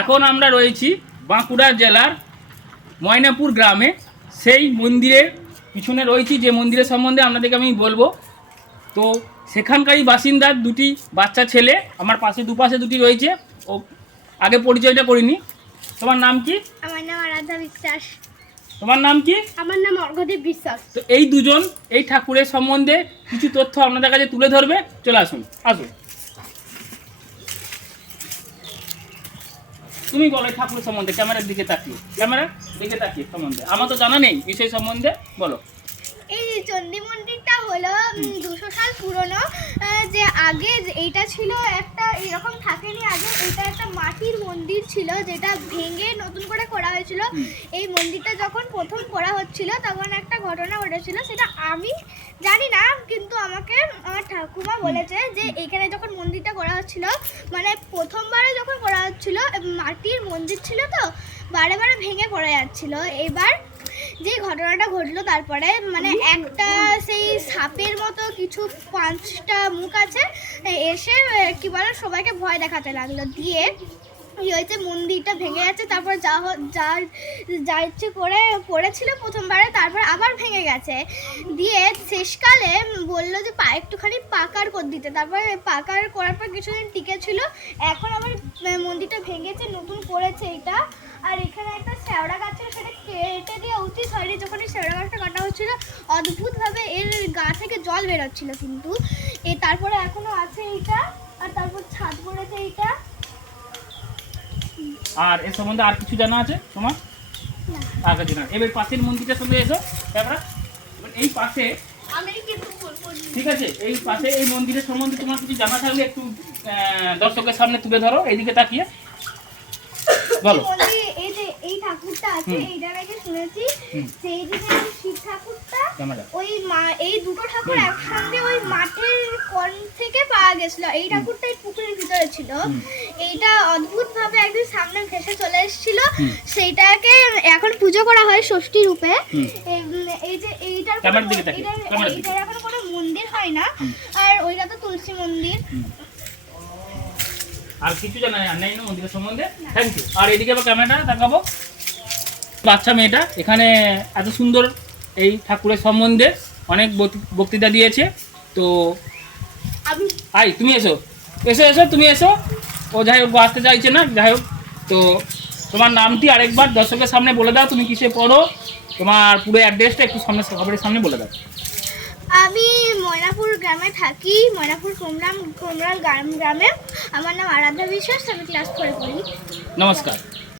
এখন আমরা রয়েছি বাঁকুড়া জেলার ময়নাপুর গ্রামে। সেই মন্দিরের পিছনে রয়েছি, যে মন্দিরের সম্বন্ধে আপনাদেরকে আমি বলবো। তো সেখানকারই বাসিন্দার দুটি বাচ্চা ছেলে আমার পাশে, দুপাশে দুটি রয়েছে। ও আগে পরিচয়টা করিনি। তোমার নাম কি? আমার নাম আরাধ্যা বিশ্বাস। তোমার নাম কি? আমার নাম অর্ঘদীপ বিশ্বাস। তো এই দুজন এই ঠাকুরের সম্বন্ধে কিছু তথ্য আপনাদের কাছে তুলে ধরবে। চলে আসুন, আসুন। তুমি বলো এই ঠাকুরের সম্বন্ধে, ক্যামেরার দিকে তাকিয়ে, ক্যামেরার দিকে তাকিয়ে সম্বন্ধে। আমার তো জানা নেই বিষয় সম্বন্ধে, বলো। এই চণ্ডী মন্দিরটা হলো 200 সাল পুরনো। যে আগে এইটা ছিল একটা এরকম থাকেনি আগে, এটা একটা মাটির মন্দির ছিল যেটা ভেঙে নতুন করে করা হয়েছিল। এই মন্দিরটা যখন প্রথম করা হচ্ছিল তখন একটা ঘটনা ঘটেছিল, সেটা আমি জানি না, কিন্তু আমাকে আমার ঠাকুমা বলেছে যে এখানে যখন মন্দিরটা করা হচ্ছিল, মানে প্রথমবারে যখন করা হচ্ছিল, মাটির মন্দির ছিল তো বারে বারে ভেঙে পড়ে যাচ্ছিল। এবার যে ঘটনাটা ঘটলো তারপরে, মানে একটা সেই সাপের মতো কিছু 5টা মুখ আছে, এসে কি বলে সবাইকে ভয় দেখাতে লাগলো। দিয়ে কি হয়েছে, মন্দিরটা ভেঙে গেছে। তারপর যা ইচ্ছে করে করেছিল প্রথমবারে, তারপর আবার ভেঙে গেছে। দিয়ে শেষকালে বললো যে একটুখানি পাকার করে দিতে। তারপরে পাকার করার পর কিছুদিন টিকে ছিল। এখন আবার মন্দিরটা ভেঙেছে, নতুন করেছে এটা। আর এখানে একটা শেওড়া গাছ ছিল, সেটা কেটে দেওয়া উচিত হয়নি। যখন এই শেওড়া গাছটা কাটা হচ্ছিল, অদ্ভুতভাবে এর গা থেকে জল বেরোচ্ছিল, কিন্তু তারপরে এখনো আছে এইটা। আর তারপর ছাদ পড়েছে এইটা। আর এর সম্বন্ধে আর কিছু জানা আছে তোমার? আর কিছু না। এবার পাশের মন্দিরটার সঙ্গে এসো ক্যামেরা। এবার এই পাশে, আমি কিন্তু বলবো, ঠিক আছে, এই পাশে এই মন্দিরের সম্বন্ধে তোমার কিছু জানা থাকলে একটু দর্শকের সামনে তুলে ধরো, এইদিকে তাকিয়ে বলো। এই যে এই ঠাকুরটা আছে, এইটা নাকি শুনেছি সেই যে শিব ঠাকুরটা, ওই এই দুটো ঠাকুর একসঙ্গে ওই মাঠের কোণ থেকে পাওয়া গেছিল। এই ঠাকুরটা এই পুকুরের ভিতরে ছিল। এইটা অদ্ভুত ভাবে একদিন সামনে ভেসে চলে এসেছিল। সেইটাকে এখন পুজো করা হয় ষষ্ঠী রূপে। এই যে এইটার এখন কোনো মন্দির হয় না, আর ওইটা তো তুলসী মন্দির। আর কিছু জানা নেই না মন্দিরের সম্বন্ধে? Thank you. আর এদিকে আবার ক্যামেরাটা দেখাবো। বাচ্চা মেয়েটা এখানে এত সুন্দর এই ঠাকুরের সম্বন্ধে অনেক বক্তৃতা দিয়েছে। তো তুমি এসো, এসো এসো, তুমি এসো। ও যাই হোক আসতে চাইছে না, যাই হোক। তো তোমার নামটি আরেকবার দর্শকের সামনে বলে দাও, তুমি কিসে পড়ো, তোমার পুরো অ্যাড্রেসটা একটু সামনে সবার সামনে বলে দাও। আমি ময়নাপুর গ্রামে থাকি, ময়নাপুর কোমরাল গ্রামে। আমার নাম আরাধ্যা বিশ্বাস, আমি ক্লাস 4 পড়ি। নমস্কার।